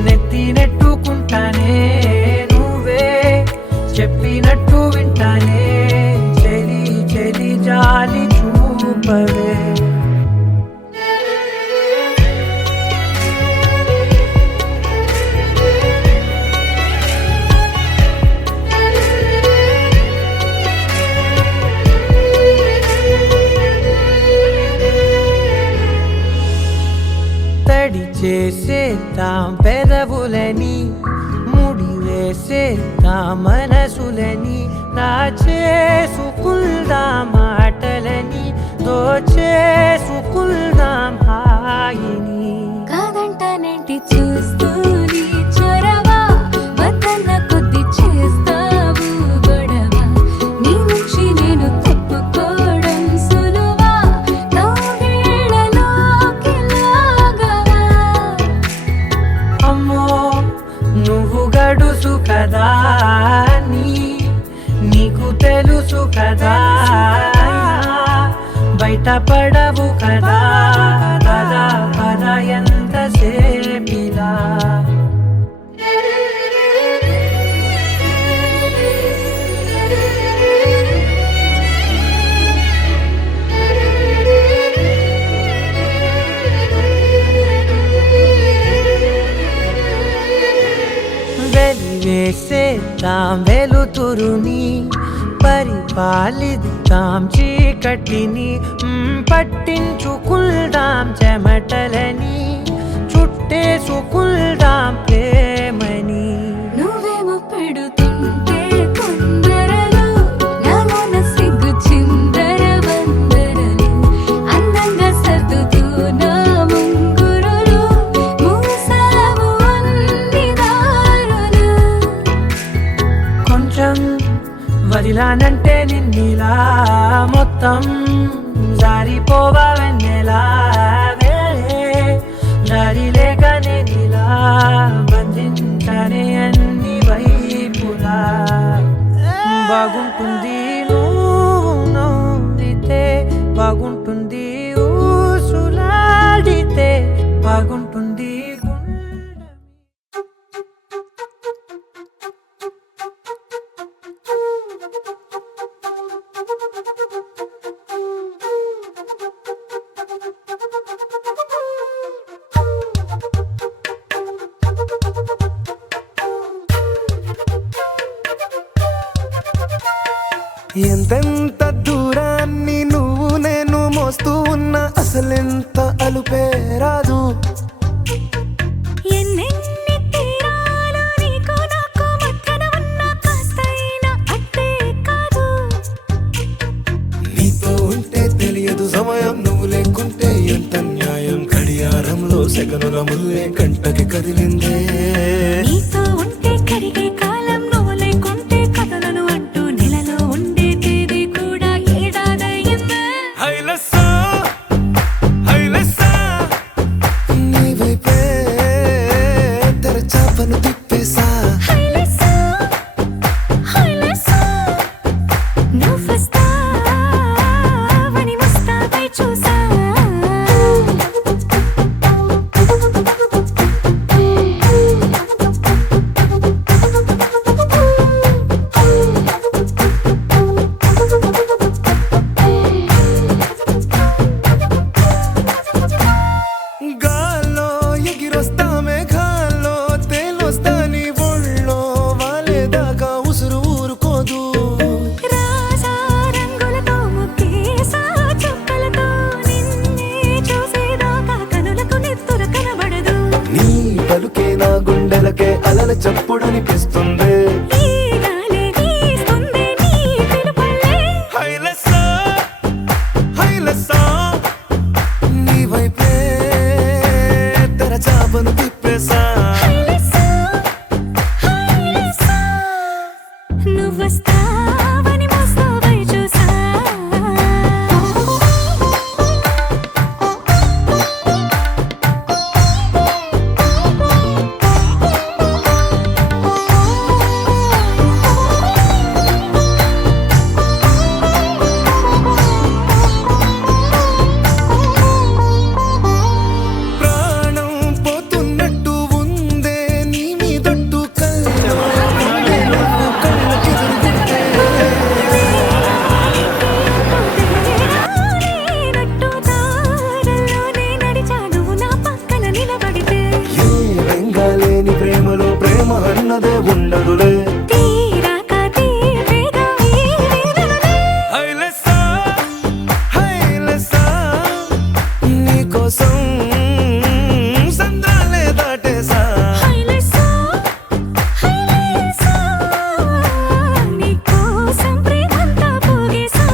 నెత్తి నెట్టుకుంటానే నువ్వే చెప్పినట్టు వింటానే చెలి చెలి జాలి చూపవే తడి చేసేద్దాం పెదవులని ముడి వేసేద్దాం మనసులని నా చేసుకుందాం మాటలని దోచేసుకుందాం హాయిని కాదంటానేంటి చూ కదా నీకు తెలుసు కదా బయట పడవు కదా పద పద ఎంతసేపిలా వేసేద్దాం వెలుతురుని పరిపాలిద్దాం చీకటిని పట్టించుకుందాం చెమటలని చుట్టేసుకుందాం ప్రేమని నువ్వేమో పెడుతుంటే కొందరలో నా మనసిగ్గు చిందర వందరలు అందంగా సర్దుతూ నా ముంగురులు మూసావు అన్ని దారులు కొంచెం వదిలానంటే నిన్నిలా మొత్తం జారిపోవా వెన్నెలా జారి లేక నేనిలా బంధించనే అన్ని వైపులా బాగుంటుంది నువ్వు నవ్వితే బాగుంటుంది ఊసులాడితే బాగుంటుంది ఎంతెంత దూరాన్ని నువ్వు నేను మోస్తూ ఉన్నా అసలెంత అలుపే రాదు ఎన్నెన్ని తీరాలు నీకు నాకు మధ్యన ఉన్న కాస్తైనా అట్టే కాదు నీతో ఉంటే తెలియదు సమయం నువ్వు లేకుంటే ఎంత న్యాయం గడియారంలో సెకనుల ముల్లే కంటకి కదిలిందే నీతో ఉంటే కరిగే కాలం నువ్వు లేకుంటే కథలను అంటూ నెలలో ఉండే తేదీ కూడా ఏడాదయ్యిందే నీ వైపే తెరచాపను తిప్పేసా హైలెస్సా హైలెస్సా నువ్వొస్తావని ముస్తాబై చూసా గాల్లో ఎగిరొస్తా మేఘాల్లో తేలొస్తా నీ ఒళ్ళో వాలేదాకా ఉసురు ఊరుకోదు రాజా రంగులతో ముక్కేసా చుక్కలతో నిన్నే చూసేదాకా కనులకు నెత్తుర కనబడదు నీ పలుకే నా గుండెలకే అలల చప్పుడనిపిస్తుంది ఈ గాలి వీస్తుంది నీ పిలుపులే హైలెస్సా నీ వైపే తెరచాపను తిప్పేసా హైలెస్సా హైలెస్సా నువ్వొస్తావని ముస్తాబై చూసా ప్రాణం పోతున్నట్టు ఉందే నీ మీదొట్టు కళ్ళకెదురుకుంటే నట్టు తారల్లోనే నడిచా నువ్వు నా పక్కన నిలబడితే ఏ వెంగాలేని ప్రేమలో ప్రేమ అన్నదే ఉండదులే తీరాక తీరేగా ఈ వేదనలే హైలెస్సా నీకోసం సంద్రాలే దాటేసా హైలెస్సా హైలెస్సా నీకోసం ప్రేమంతా పోగేసా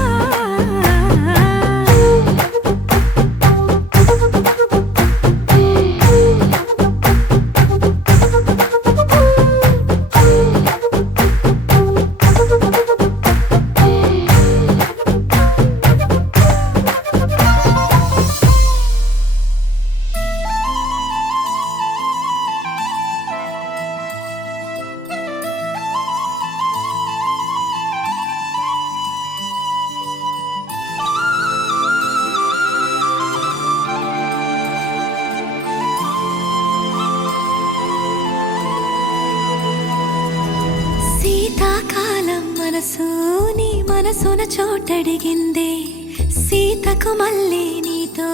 మనసు నీ మనసున చోటడిగిందే సీతకు మళ్ళీ నీతో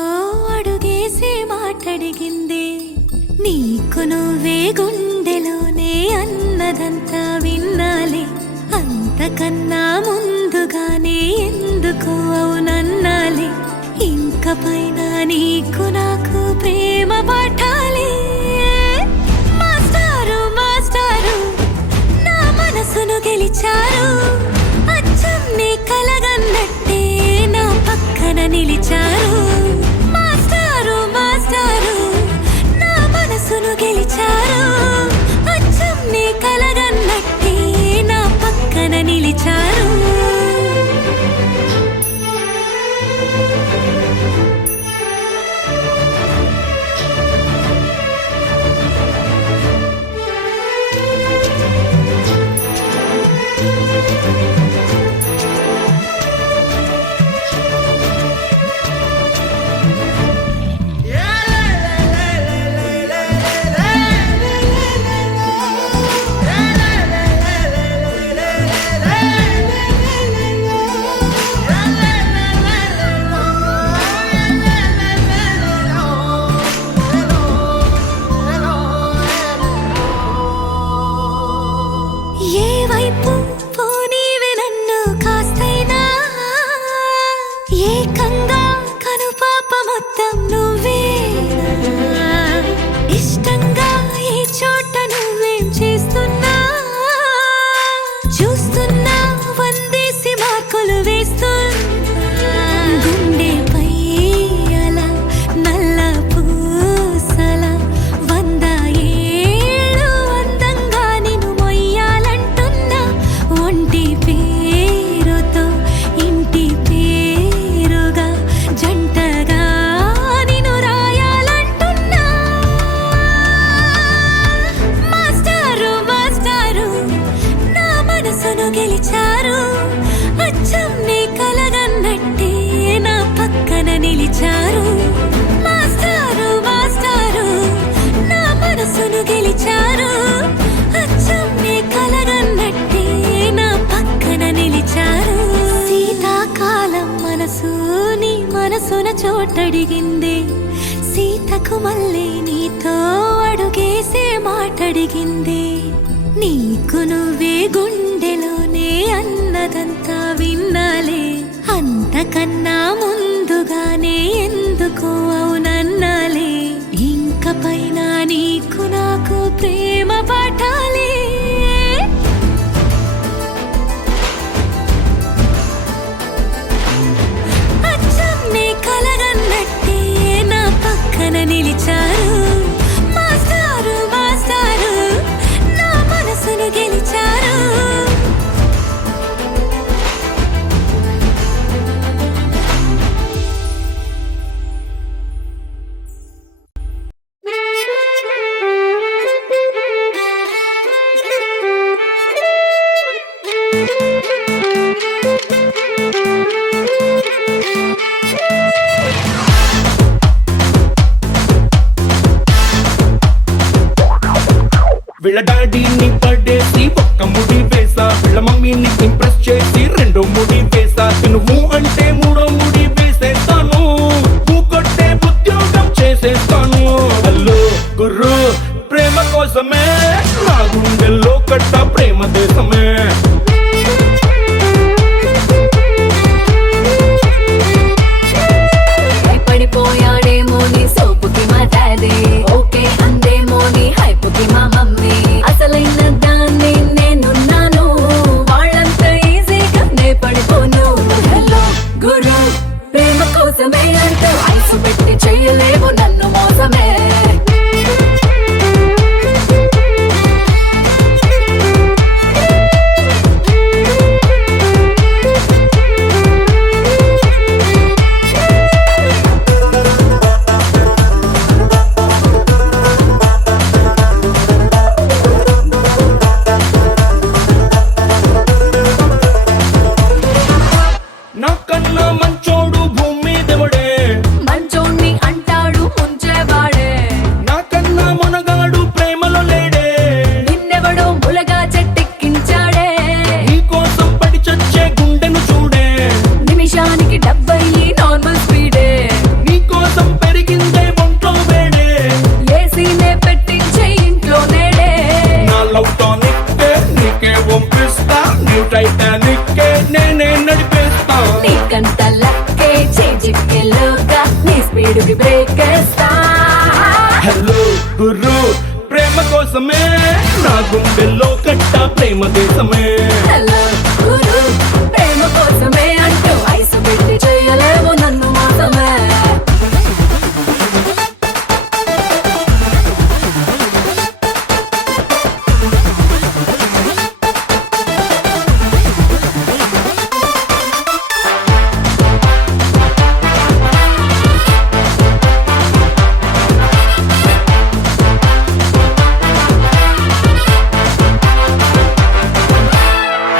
అడుగేసి మాటడిగిందే నీకు నువ్వే గుండెలోనే అన్నదంతా విన్నాలే అంతకన్నా ముందుగానే ఎందుకు అవునన్నాలే ఇంక పైన నీకు నాకు ప్రేమ పాఠాలే మాస్టారు మాస్టారు నా మనసును గెలిచారు అచ్చం నీ కలగన్నట్టే నా పక్కన నిలిచారు మాస్టారు మాస్టారు నా మనసును గెలిచారు అచ్చం నీ కలగన్నట్టే నా పక్కన నిలిచారు ఏ వైపు పోనీవి నన్ను కాస్తైనా ఏకంగా కనుపాప మొత్తం నువ్వేనా ఇష్టంగా ఏ చోట నువ్వేం చేస్తున్నా చూస్తున్నా వందేసి మార్కులు వేస్తున్నా గుండెపై అలా నల్ల పూసల 100 ఏళ్ళు అందంగా నిన్ను మొయ్యాలంటున్నా ఒంటి పేరుతో ఇంటి పేరుగా జంటగా నిన్ను రాయాలంటున్నా మాస్టారు మాస్టారు నా మనసును గెలిచారు అచ్చం నీ కలగన్నట్టే నా పక్కన నిలిచారు మాస్టారు మాస్టారు నా మనసును గెలిచారు అచ్చం నీ కలగన్నట్టే నా పక్కన నిలిచారు శీతాకాలం మనసు నీ మనసున చోటడిగింది సీతకు మళ్ళీ నీతో అడుగేసే మాటడిగింది నీకు నువ్వే గుండెలోనే అన్నదంతా విన్నాలే అంతకన్నా ముందుగానే ఎందుకు అవునన్నాలే ఇంక పైన నీకు నాకు ప్రేమ పాఠాలే అచ్చం నీ కలగన్నట్టే నా పక్కన నిలిచారు మాస్టారు మాస్టారు నా మనసును గెలిచారు వీళ్ళ డాడీని పడేసి ఒక్క ముడి వేసా వీళ్ళ మమ్మీని ఇంప్రెస్ చేసి 2 ముడి వేసా నువ్వు అంటే 3వ ముడి వేసేస్తాను నువ్వు కొట్టే ఉద్యోగం చేసేస్తాను హలో గుర్రు ప్రేమ కోసమే నా గుండెల్లో కట్ట ప్రేమ దేశమే పడిపోయాడేమో నీ సోపుకి మా డాడీ ఓకే అందేమో నీ హైపుకి మా మమ్మీ అసలైన దాన్ని నేనున్నాను వాళ్ళంత ఈజీగా నే పడిపోను హలో గురు ప్రేమ కోసమే అంటూ ఐసు పెట్టి చెయ్యలేవు నన్ను మోసమే ప్రేమ కోసమే నా గుండెల్లో కట్ట ప్రేమ దేశమే హలో గురు ప్రేమ కోసమే అంటూ ఐసు పెట్టి చేయలేవు నన్ను మోసమే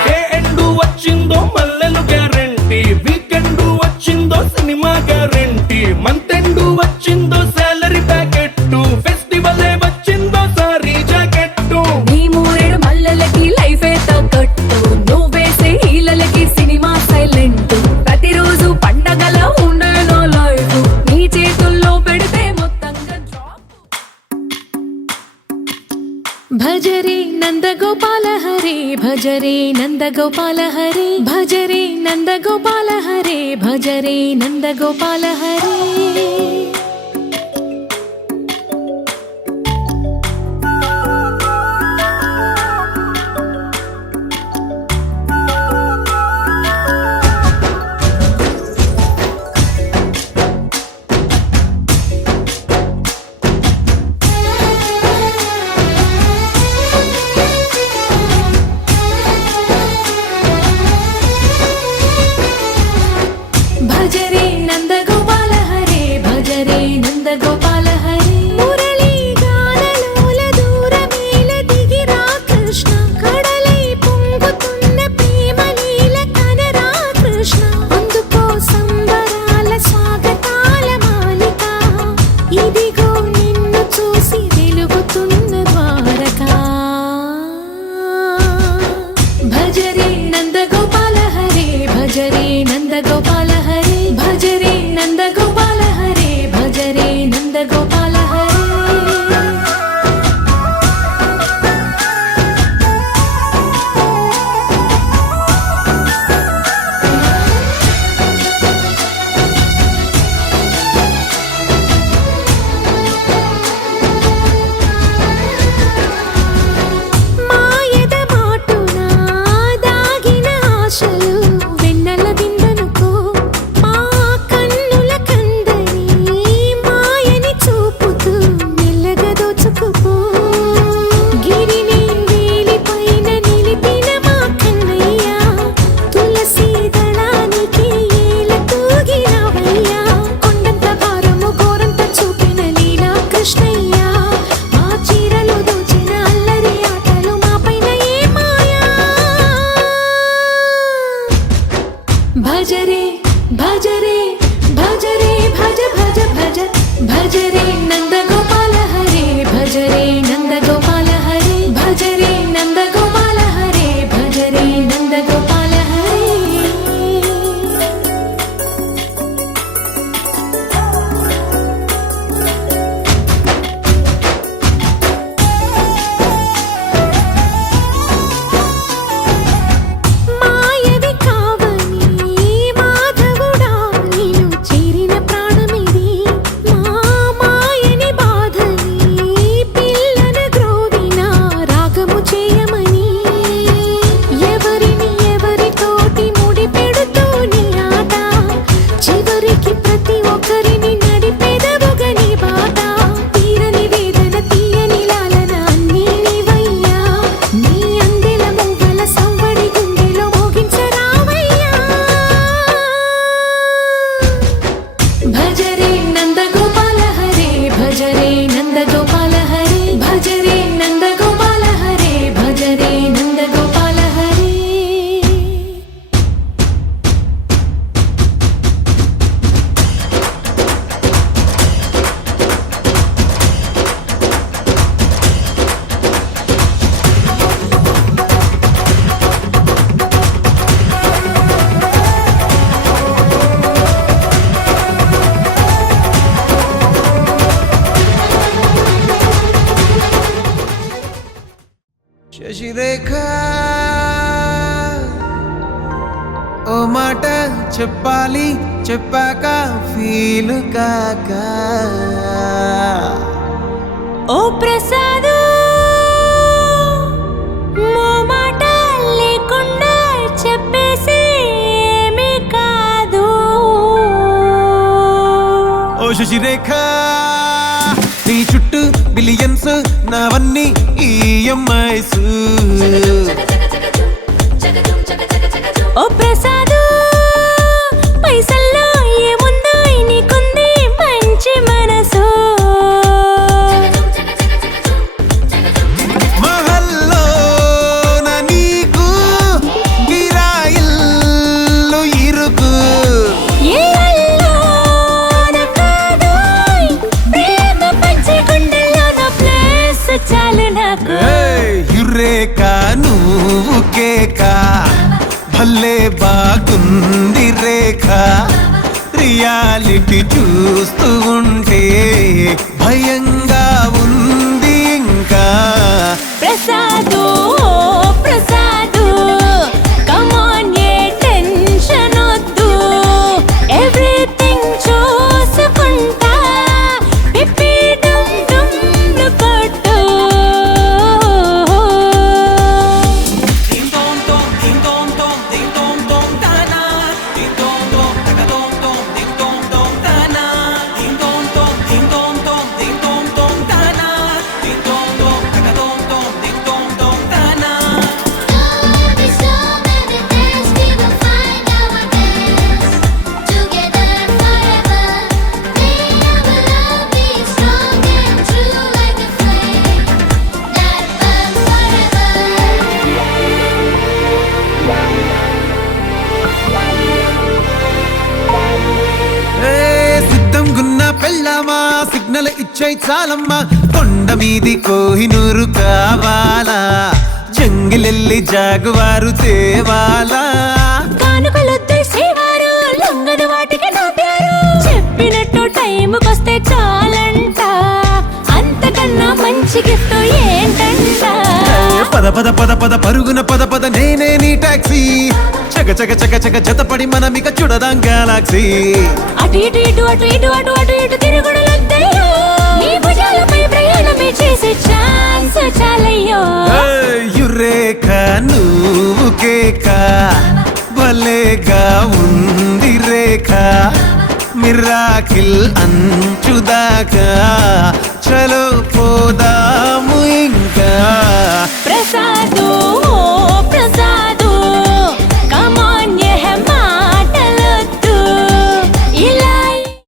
ఏ ఎండు వచ్చిందో మల్లెలు గ్యారంటీ వీకెండ్ వచ్చిందో సినిమా గ్యారంటీ మంత్ ఎండ్ వచ్చిందో సాలరీ ప్యాకెట్ ఫెస్టివల్ వచ్చిందో సారీ జాకెట్ నీ మూరేడు మల్లెలకి లైఫే తగ్గట్టు నువ్వేసే హీలలకి సినిమా సైలెంట్ ప్రతిరోజు పండగల ఉండేనో లైఫ్ నీ చేతుల్లో పెడితే మొత్తంగా జాబ్ భజరే నందగోపాల హరే భజరే నందగోపాల హరే భజరే నందగోపాల హరే భజరే నందగోపాల హరే భజరే నందగోపాల హరే భజరే నందగోపాల హరే మురళీ గానలోల దూరమేల దిగిరా కృష్ణ కడలై పొంగుతున్న ప్రేమ లీల కనరా కృష్ణ అందుకో సంబరాల స్వాగతాల మాలిక ఇదిగో నిన్ను చూసి వెలుగుతున్న ద్వారకా భజరే నందగోపాల హరే భజరే నందగోపాల హరే భజరే నందగోపాల హరే భజరే నందగోపాల హరే మాయద మాటున దాగిన ఆశలు వెన్నెల విందనుకో మా కన్నుల కందని మాయని చూపుతూ మెల్లగా దోచుకుపో గిరిని వేలిపైన నిలిపిన మా కన్నయ్య తులసి దళానికి ఏల తూగినవయ్యా కొండంత భారము గోరంత చూపిన లీలా కృష్ణయ్య మా చీరలు దోచిన అల్లరి ఆటలు మా పైన ఏ మాయా భజరే భజరే భజరే భజ భజ భజ భజరే నందగోపాల హరే భజరే నందగోపాల హరే భజరే నందగోపాల హరే భజరే నందగోపాల హరే మాయవి కావని మాధవుడా నేను చేరిన ప్రాణమిది మా మాయని బాధని పిల్లన గ్రోవిన రాగము చేయమని ఎవరిని ఎవరితోటి ముడి పెడుతూని ఆట చివరికి ప్రతి ఒక్కరిని నడిపెదవుగని బాట తీరని వేదన తీయని లాలన అన్నీ నీవయ్యా నీ అందెల మూగల సవ్వడి గుండెలో మోగించరావయ్యా భజరే నందగోపాల హరే భజరే నందగోపాల హరే భజరే నందగోపాల హరే భజరే నందగోపాల హరే శశిరేఖ ఓ మాట చెప్పాలి చెప్పాక ఫీల్ కాక ఓ ప్రసాదు శశిరేఖ నీ చుట్టూ బిలియన్స్ నావన్నీ ఈఎంఐస్ ఓ ప్రసాదు పైసల్లో ఏముందో నీకుంది మంచి మనసు మహల్లో నా నీకు గిరాయిల్లు ఇరుకు ఏ అల్లోన కాదోయ్ ప్రేమ పంచే గుండెల్లోన ప్లేస్ చాలు నాకు యురేక నువ్వు కేక భలే బాగుంది రేఖ రియాలిటీ చూస్తూ ఉంటే భయంగా ఉంది ఇంకా ప్రసాదు ప్రసాదు కమాన్ ఏ టెన్షన్ వద్దు ఎవ్రీథింగ్ చూసుకుంటా పిప్పి డుమ్ డుమ్ కొట్టు సిద్ధంగున్న పెళ్ళామా సిగ్నల్ ఇచ్చే చాలమ్మా కొండ మీది కోహినూరు కావాలా జంగిలెల్లి జాగువారు తేవాలా కానుకలొద్దు శ్రీవారు లొంగదు వాటికి నా పేరు చెప్పినట్టు టైంకొస్తే చాలంట అంతకన్నా మంచి గిఫ్ట్ ఏంటంట పద పద పద పద పరుగున పద పద నేనే నీ టాక్సీ చక చక చక చక జతపడి మనమిక చూడదాం గెలాక్సీ అటు ఇటు ఇటు అటు ఇటు అటు అటు ఇటు తిరుగుడులొద్దయ్యో నీ భుజాలపై ప్రయాణమే చేసే ఛాన్స్ చాలయ్యో యురేఖ నువ్వు కేక భలేగా ఉంది రేఖ మిరాకిల్ అంచుదాకా చలో పోదా